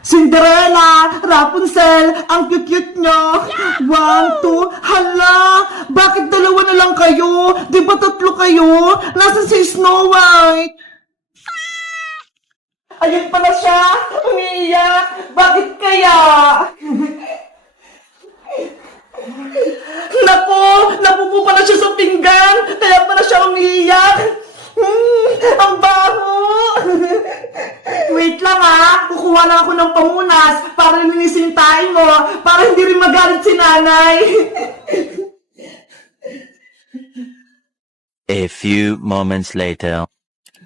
Cinderella, Rapunzel, ang cute-cute nyo. 1, 2, hala, bakit dalawa na lang kayo? Di ba tatlo kayo? Nasaan si Snow White? Ayun pala siya, umiiyak. Bakit kaya? Naku, napupo pala siya sa pinggan, kaya pala siya umiiyak. Ang baho! Wait lang ha, kukuha lang ako ng pamunas para linisin tayo mo, para hindi rin magalit si nanay. A few moments later.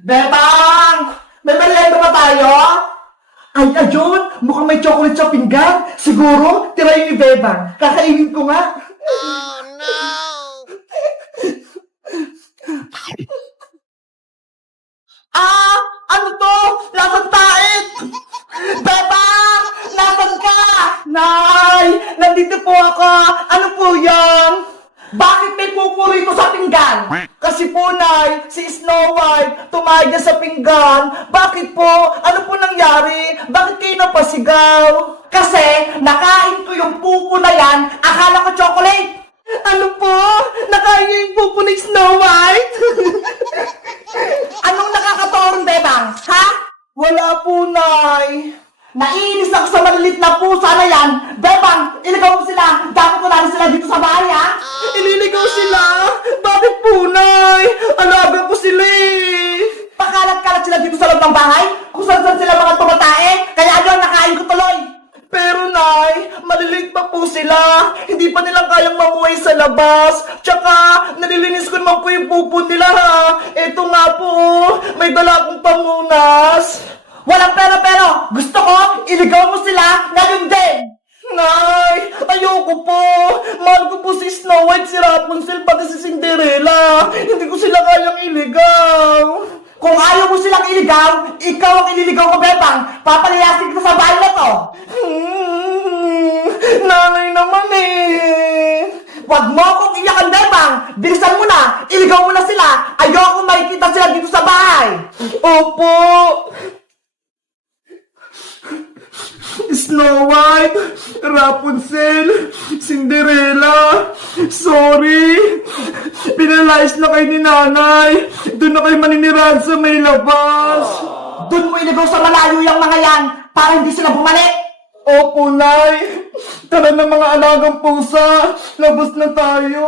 Bebang! May merienda ba tayo? Ay, ayun! Mukhang may chocolate sa pinggan. Siguro, tira yun ni Bebang. Kakainin ko nga. Oh no! Ah! Ano to? Lasang tait! Bebang! Nasaan ka? Nay! Nandito po ako! Ano po yan? Bakit may pupo rito sa pinggan? Kasi po, Nay, si Snow White tumayag na sa pinggan. Bakit po? Ano po nangyari? Bakit kayo napasigaw? Kasi nakain ko yung pupo na yan. Akala ko chocolate. Ano po? Nakain niyo yung pupo ni Snow White? Anong nakakatorong, Bebang? Ha? Wala po, Nay. Naiinis ako sa malilit na pusa na yan. Bebang, iligaw mo sila. Dapat wala na sila dito sa bahay, ha? Ililigaw sila? Bakit po, Nay? Alaga ko sila eh. Pakalat-kalat sila dito sa loob ng bahay? Kung saan-saan sila mga tumatae? Kaya yun, nakain ko tuloy. Pero, Nay, maliliit pa po sila. Hindi pa nilang kayang mamuhay sa labas. Tsaka, nalilinis ko naman po yung pupo nila, ha? Eto nga po, may dala akong pamunas. Walang pero, gusto ko, iligaw mo sila ngayon din. Nay, ayoko po. Mahal ko po si Snow White, si Rapunzel, pati si Cinderella. Hindi ko sila kayang iligaw. Kung ayaw mo silang iligaw, ikaw ang ililigaw ko, Bebang. Papalayasin kita sa bahay na to. Nanay naman eh. Huwag mo akong iyakan, Bebang. Bilisan mo na. Iligaw mo na sila. Ayoko makikita sila dito sa bahay. Opo. Snow White, Rapunzel, Cinderella, sorry. Pinalayas na kayo ni nanay. Doon na kayo maninirahan sa may labas. Doon mo iligaw sa malayo yung mga yan para hindi sila bumalik. Opo, Nay. Tara na mga alagang pusa. Labas na tayo.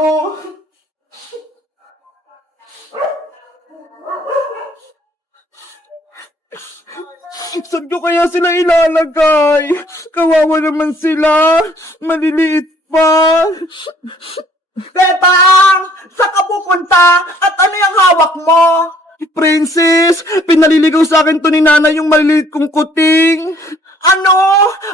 Saan ko kaya sila ilalagay? Kawawa naman sila. Maliliit pa. Bebang! Saan ka pupunta? At ano yung hawak mo? Princess, pinaliligaw sa akin to ni nanay yung maliliit kong kuting. Ano?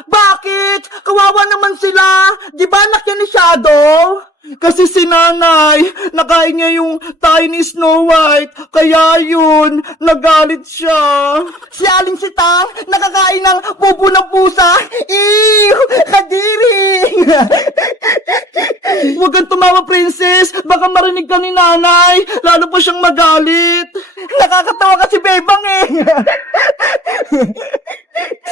Bakit? Kawawa naman sila. Di ba anak yan ni Shadow? Kasi si nanay, nakain niya yung tayo ni Snow White, kaya yun, nagalit siya. Si Aling Sitang, nakakain ng pupo ng pusa. Ew! Kadiri! Huwag kang tumawa, Princess. Baka marinig ka ni nanay. Lalo pa siyang magalit. Nakakatawa kasi Bebang eh.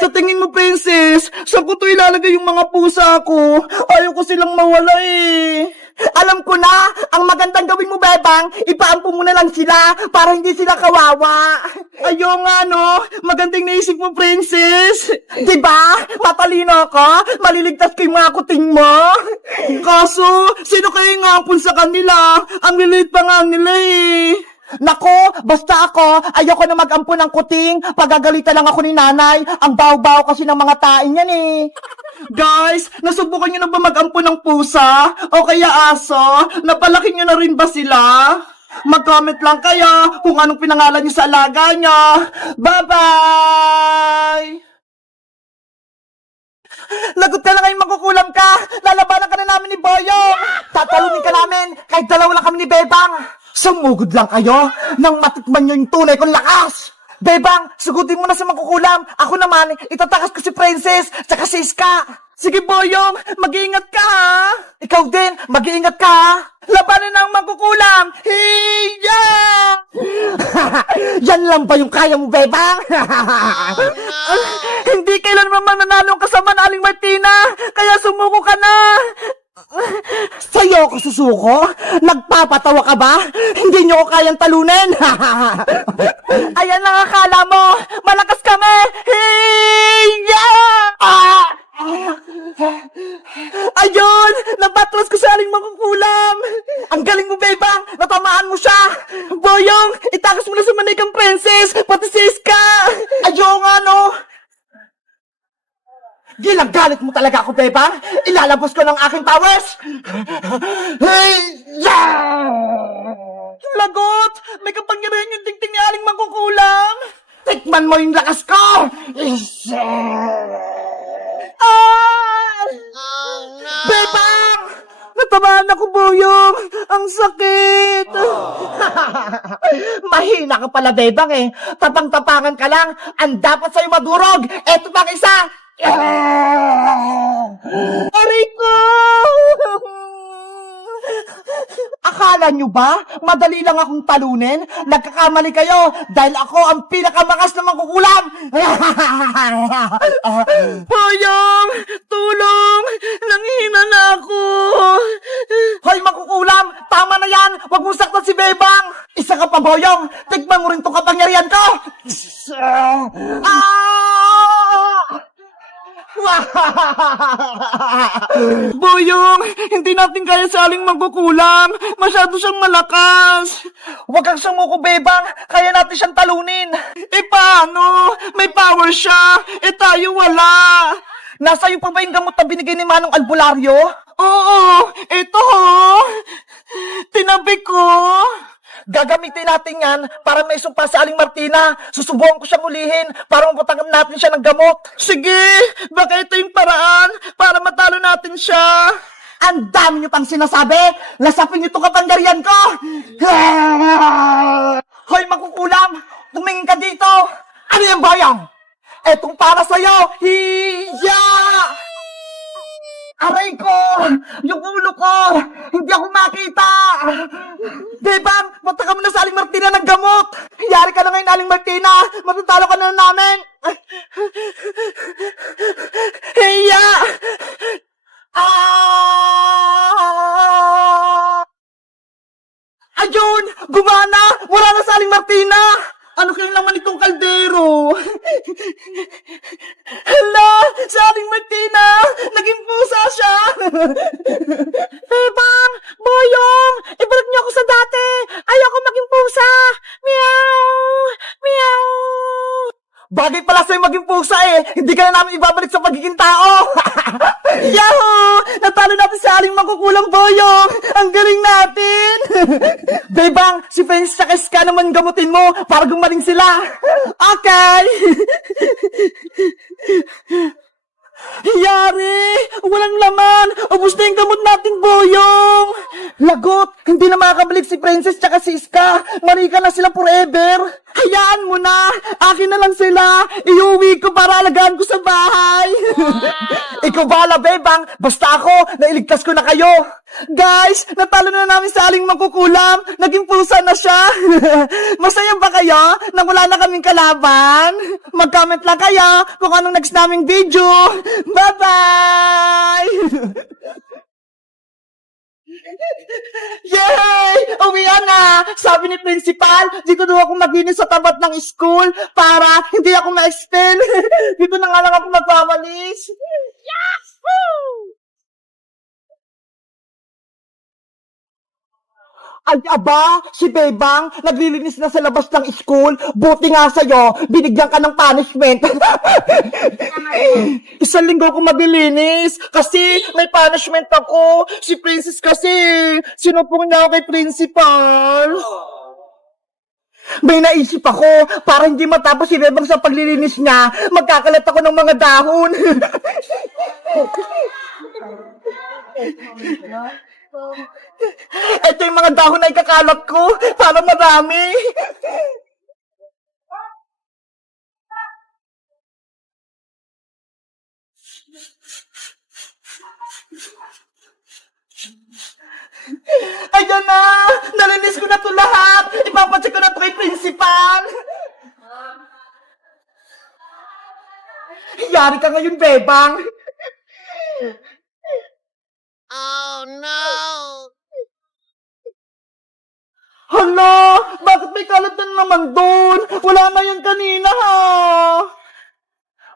Sa tingin mo, Princess, saan ko to ilalagay yung mga pusa ko? Ayaw ko silang mawala eh. Alam ko na, ang magandang gawin mo, Bebang, ipaampo mo na lang sila para hindi sila kawawa. Ayaw nga, no? Magandang naisip mo, Princess. Diba? Matalino ako. Maliligtas ko yung mga kuting mo. Kaso, sino kayo yung ampun sa kanila? Ang lilit pa nga nila eh. Nako, basta ako, ayoko na mag-ampun ng kuting. Pagagalitan lang ako ni nanay. Ang baw-baw kasi ng mga tain yan eh. Guys, nasubukan nyo na ba mag-ampun ng pusa? O kaya aso? Napalaki nyo na rin ba sila? Mag-comment lang kayo kung anong pinangalan nyo sa alaga nyo. Bye-bye! Lagot ka na ngayon, magkukulam ka! Lalabanan ka na namin ni Boyong! Tatalunin ka namin kahit dalawa lang kami ni Bebang! Sumugod lang kayo nang matikman nyo yung tunay kong lakas! Bebang, sugutin mo na si Magkukulam. Ako naman, itatakas ko si Princess, tsaka si Iska. Sige, Boyong, mag-iingat ka ha. Ikaw din, mag-iingat ka ha. Labanan ng mangkukulam! Hiya! Yan lang ba yung kaya mo, Bebang? Hindi kailanman mananalo ang kasama na Aling Martina, kaya sumuko ka na! Sa'yo ako susuko? Nagpapatawa ka ba? Hindi niyo ko kayang talunin! Ayan lang akala mo! Malakas kami! Hiya! Ayun! Nabatras ko sa Aling Mangkukulam! Ang galing mo, Bebang! Natamaan mo siya! Boyong! Itakas mo na sa manikang princess! Pati si Iska! Ayun nga, no! Ginagalit mo talaga ako, Bebang! Ilalabas ko ng aking powers! Hey! Lagot! May kapangyarihan yung tingting ni Aling Mangkukulam! Tikman mo yung lakas ko! Ah! Bebang! Natamaan ako, Boyong! Ang sakit! Mahina ka pala, Bebang eh. Tapang-tapangan ka lang. Ang dapat sa'yo madurog. Eto pang isa! Aray ko! Akala nyo ba? Madali lang akong talunin? Nagkakamali kayo dahil ako ang pinakamakas na mangkukulam! Boyong! Tulong! Nanghihina na ako! Hoy, mangkukulam! Tama na yan! Huwag mong saktan si Bebang! Isa ka pa, Boyong! Tikman mo rin tong kapangyarihan ko! Boyong, hindi natin kaya sa Aling Mangkukulam. Masyado siyang malakas. Huwag kang sumuko, Bebang. Kaya natin siyang talunin. Eh paano? May power siya. Eh tayo wala. Nasa iyo pa ba yung gamot na binigay ni Manong Albularyo? Oo, ito ho. Tinabi ko. Gagamitin natin yan para may sumpa sa Aling Martina. Susubukan ko siyang ulihin para mabutangan natin siya ng gamot. Sige, baka ito yung paraan para matalo natin siya. Ang dami niyo pang sinasabi. Lasapin niyo itong kapangyarihan ko. Hoy, Mangkukulam, tumingin ka dito. Ano yung Boyong? Etong para sa'yo. Hiya! Aray ko! Yung ulo ko! Hindi ako makita! Bebang, punta ka muna sa Aling Martina ng gamot! Yari ka na ngayon, Aling Martina! Matatalo ka na namin! Hiya! Ayun! Gumana! Wala na sa Aling Martina! Ano kaya naman itong kaldero? Hala! Sa Aling Martina! Naging pusa siya! Bebang! Boyong! Ibalik niyo ako sa dati! Ayoko maging pusa! Meow! Meow! Bagay pala sa'yo maging pusa eh! Hindi ka na namin ibabalik sa pagiging tao! Yahoo! Natalo natin sa Aling Mangkukulam, Boyong! Ang galing natin! Bebang, si Fence sa Iska naman gamutin mo para gumaling sila! Okay! Yari! Walang laman! Ubus na yung gamot natin, Boyong! Lagot! Hindi na makakabalik si Princess tsaka si Iska! Marika na sila forever! Hayaan mo na! Akin na lang sila! Iuwi ko para alagaan ko sa bahay! Ikaw bahala, Bebang! Basta ako, nailigtas ko na kayo! Guys, natalo na namin sa Aling Mangkukulam! Naging pusa na siya! Masaya ba kayo na wala na kaming kalaban? Mag-comment lang kayo kung anong next naming video! Bye-bye! Yay! Uwian na! Sabi ni Principal, dito daw ako maglinis sa tapat ng school para hindi ako ma-expel. Dito na nga lang ako magpapalis. Yahoo! Ay, aba, si Bebang, naglilinis na sa labas ng school. Buti nga sa'yo, binigyan ka ng punishment. Isang linggo ko maglilinis kasi may punishment ako. Si Princess kasi, sinupong niya ako kay Principal. May naisip ako, para hindi matapos si Bebang sa paglilinis niya, magkakalat ako ng mga dahon. Ito yung mga dahon na ikakalat ko para marami. Ayan na! Nalinis ko na to lahat! Ipapacheck ko na to kay principal! Yari ka ngayon, Bebang! Oh no! Hala! Bakit may kalat na naman doon? Wala na yan kanina, ha?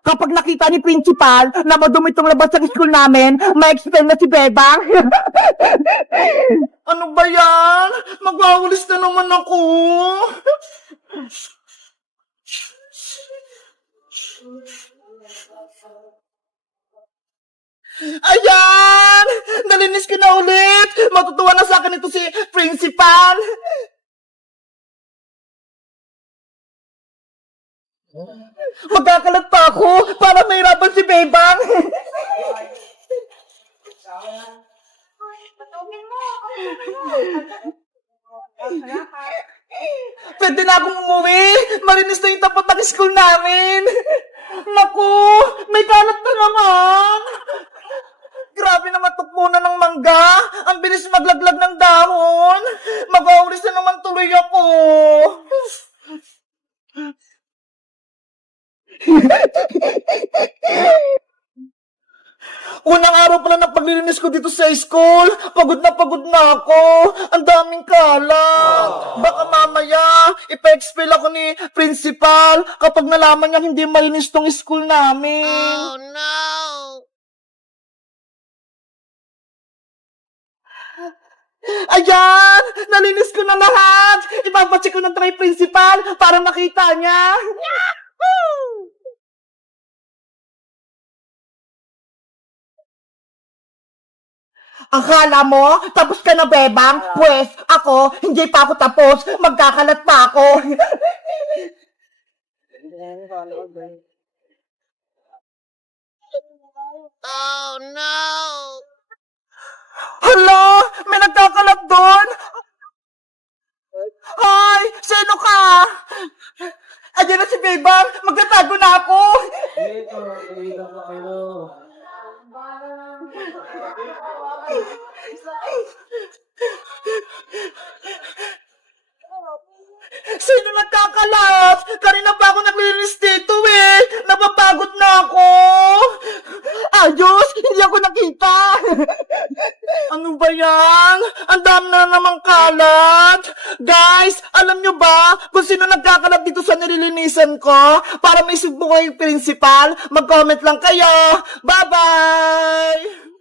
Kapag nakita ni principal na madumi itong labas ng school namin, may expel na si Bebang. Ano ba yan? Magwawalis na naman ako. Ayan! Nalinis ko na ulit! Matutuwa na sa akin ito si principal! Magkakalat pa ako para mahirapan si Bebang! Pwede na akong umuwi! Marinis na yung tapat ng school namin! Naku! May kalat na naman! Grabe naman tukmuna ng mangga! Ang bilis maglaglag ng dahon! Mag-aulis na naman tuloy ako! Unang araw pala ng paglilinis ko dito sa school. Pagod na ako. Ang daming kalat. Baka mamaya, ipa-expel ako ni principal kapag nalaman niya hindi malinis tong school namin. Oh no! Ayan! Nalinis ko na lahat! Ipapacheck ko na kay principal para makita niya. Yahoo! Akala mo, tapos ka na, Bebang? Pwes, ako, hindi pa ako tapos. Magkakalat pa ako. Oh no! Hala! May nagkakalat doon! Hoy! Sino ka? Ayan na si Bebang! Magtatago na ako! Sino nagkakalat? Kanina pa ako naglilinis dito eh! Napapagod na ako! Ayos! Hindi ako nakita! Ano ba yan? Ang dami na namang kalat! Guys, alam nyo ba kung sino nagkakalat dito sa nililinisan ko? Para may subo ko yung principal, mag-comment lang kayo! Bye-bye!